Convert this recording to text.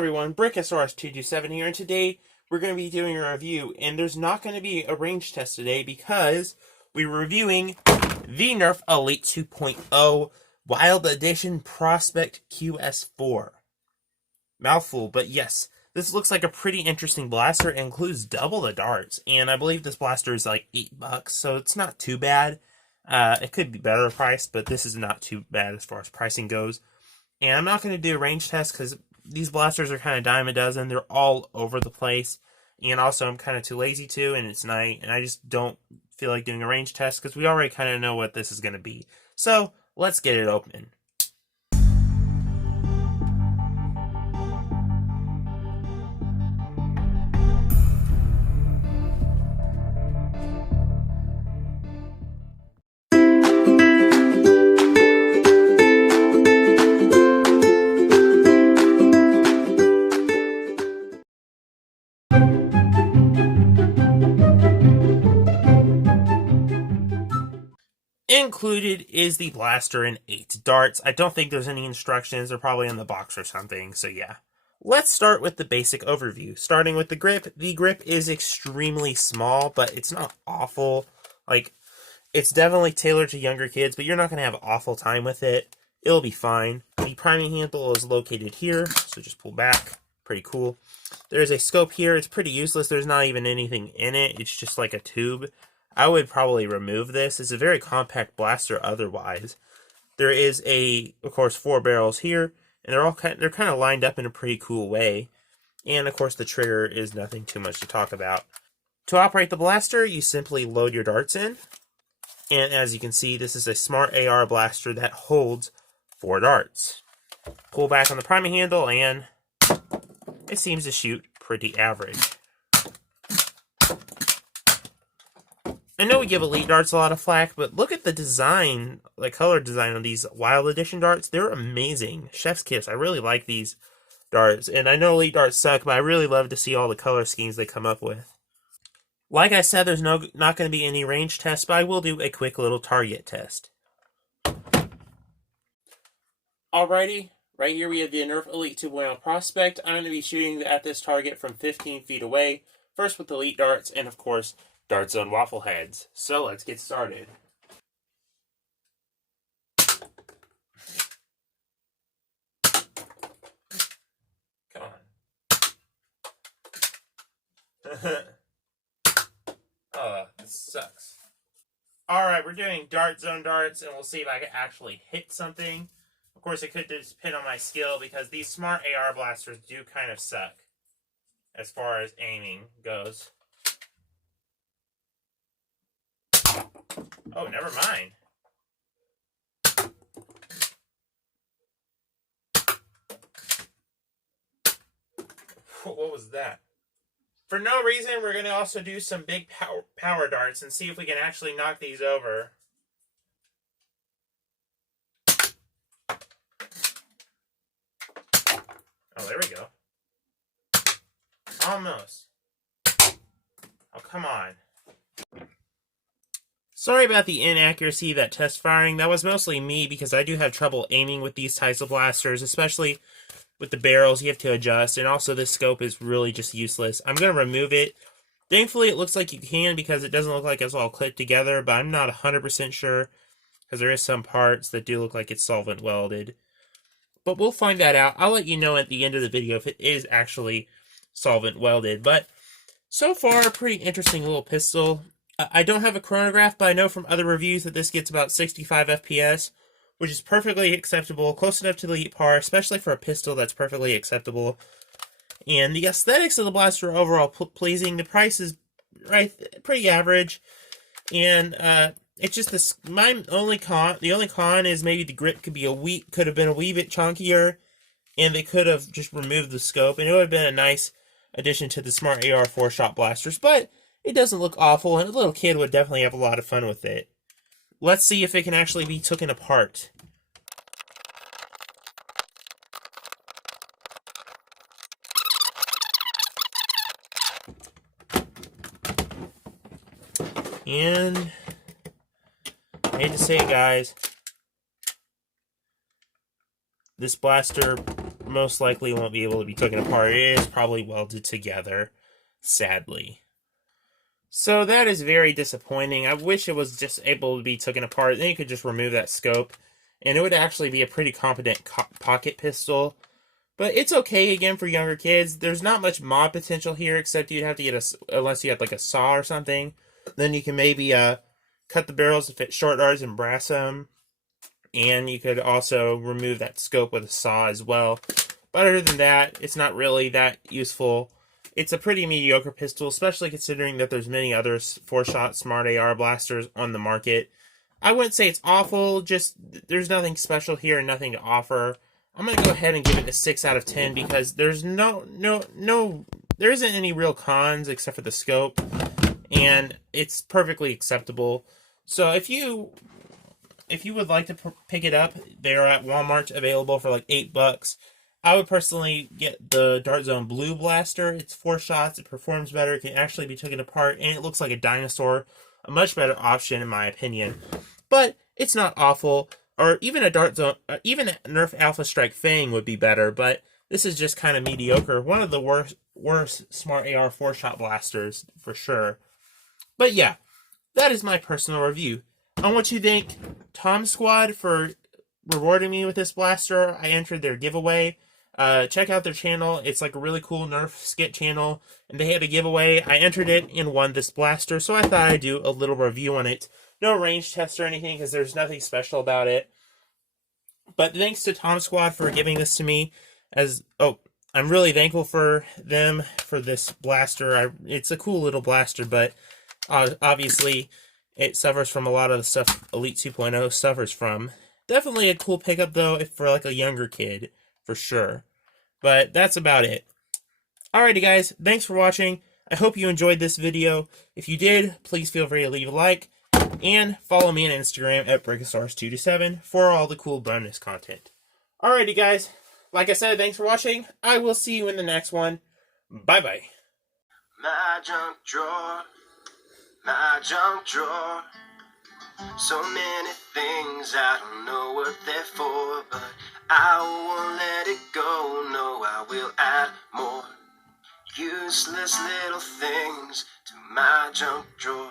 everyone, BrickSRS227 here, and today we're going to be doing a review, and there's not going to be a range test today because we're reviewing the Nerf Elite 2.0 Wild Edition Prospect QS-4. Mouthful, but yes, this looks like a pretty interesting blaster. It includes double the darts, and I believe this blaster is like $8, so it's not too bad. It could be better priced, but this is not too bad as far as pricing goes. And I'm not going to do a range test because these blasters are kind of dime a dozen. They're all over the place. And also, I'm kind of too lazy to, and it's night. And I just don't feel like doing a range test because we already kind of know what this is going to be. So, let's get it open. Included is the blaster and 8 darts. I don't think there's any instructions. They're probably in the box or something, so yeah. Let's start with the basic overview. Starting with the grip. The grip is extremely small, but it's not awful. Like, it's definitely tailored to younger kids, but you're not going to have an awful time with it. It'll be fine. The priming handle is located here, so just pull back. Pretty cool. There's a scope here. It's pretty useless. There's not even anything in it. It's just like a tube. I would probably remove this. It's a very compact blaster otherwise. There is of course, 4 barrels here, and they're kind of lined up in a pretty cool way. And of course, the trigger is nothing too much to talk about. To operate the blaster, you simply load your darts in. And as you can see, this is a smart AR blaster that holds 4 darts. Pull back on the priming handle, and it seems to shoot pretty average. I know we give Elite darts a lot of flack, but look at the design, the color design on these Wild Edition darts. They're amazing. Chef's kiss. I really like these darts. And I know Elite darts suck, but I really love to see all the color schemes they come up with. Like I said, there's not going to be any range test, but I will do a quick little target test. Alrighty, right here we have the Nerf Elite 2.0 Prospect. I'm going to be shooting at this target from 15 feet away. First with Elite darts, and of course, Dart Zone waffle heads. So let's get started. Come on. Oh, this sucks. Alright, we're doing Dart Zone darts, and we'll see if I can actually hit something. Of course, it could just depend on my skill, because these smart AR blasters do kind of suck as far as aiming goes. Oh, never mind. What was that? For no reason, we're going to also do some big power darts and see if we can actually knock these over. Oh, there we go. Almost. Oh, come on. Sorry about the inaccuracy of that test firing. That was mostly me because I do have trouble aiming with these types of blasters, especially with the barrels. You have to adjust, and also this scope is really just useless. I'm going to remove it. Thankfully, it looks like you can because it doesn't look like it's all clipped together, but I'm not 100% sure because there is some parts that do look like it's solvent welded. But we'll find that out. I'll let you know at the end of the video if it is actually solvent welded. But so far, a pretty interesting little pistol. I don't have a chronograph, but I know from other reviews that this gets about 65 FPS, which is perfectly acceptable, close enough to the Elite par, especially for a pistol that's perfectly acceptable. And the aesthetics of the blaster are overall pleasing. The price is pretty average, and it's just this. The only con is maybe the grip could have been a wee bit chunkier, and they could have just removed the scope, and it would have been a nice addition to the smart AR 4-shot blasters, but it doesn't look awful, and a little kid would definitely have a lot of fun with it. Let's see if it can actually be taken apart. And I hate to say it, guys, this blaster most likely won't be able to be taken apart. It is probably welded together, sadly. So that is very disappointing. I wish it was just able to be taken apart. Then you could just remove that scope, and it would actually be a pretty competent pocket pistol. But it's okay, again, for younger kids. There's not much mod potential here, except you'd have to get unless you had like a saw or something. Then you can maybe cut the barrels to fit short darts and brass them. And you could also remove that scope with a saw as well. But other than that, it's not really that useful. It's a pretty mediocre pistol, especially considering that there's many other 4-shot smart AR blasters on the market. I wouldn't say it's awful, just there's nothing special here and nothing to offer. I'm going to go ahead and give it a 6 out of 10 because there's there isn't any real cons except for the scope, and it's perfectly acceptable. So if you would like to pick it up, they're at Walmart, available for like $8. I would personally get the Dart Zone Blue Blaster. It's 4 shots, it performs better, it can actually be taken apart, and it looks like a dinosaur. A much better option in my opinion. But it's not awful. Or even a Dart Zone, even a Nerf Alpha Strike Fang would be better, but this is just kind of mediocre. One of the worst Smart AR 4-shot blasters, for sure. But yeah, that is my personal review. I want you to thank Tom Squad for rewarding me with this blaster. I entered their giveaway. Check out their channel. It's like a really cool Nerf skit channel, and they had a giveaway. I entered it and won this blaster, so I thought I'd do a little review on it. No range test or anything, because there's nothing special about it. But thanks to Tom Squad for giving this to me. I'm really thankful for them for this blaster. It's a cool little blaster, but obviously it suffers from a lot of the stuff Elite 2.0 suffers from. Definitely a cool pickup, though, for like a younger kid, for sure. But that's about it. Alrighty, guys, thanks for watching. I hope you enjoyed this video. If you did, please feel free to leave a like. And follow me on Instagram at Brickosaurus227 for all the cool bonus content. Alrighty, guys. Like I said, thanks for watching. I will see you in the next one. Bye-bye. My junk drawer. My junk drawer. So many things, I don't know what they're for, but I won't let it go. No, I will add more useless little things to my junk drawer.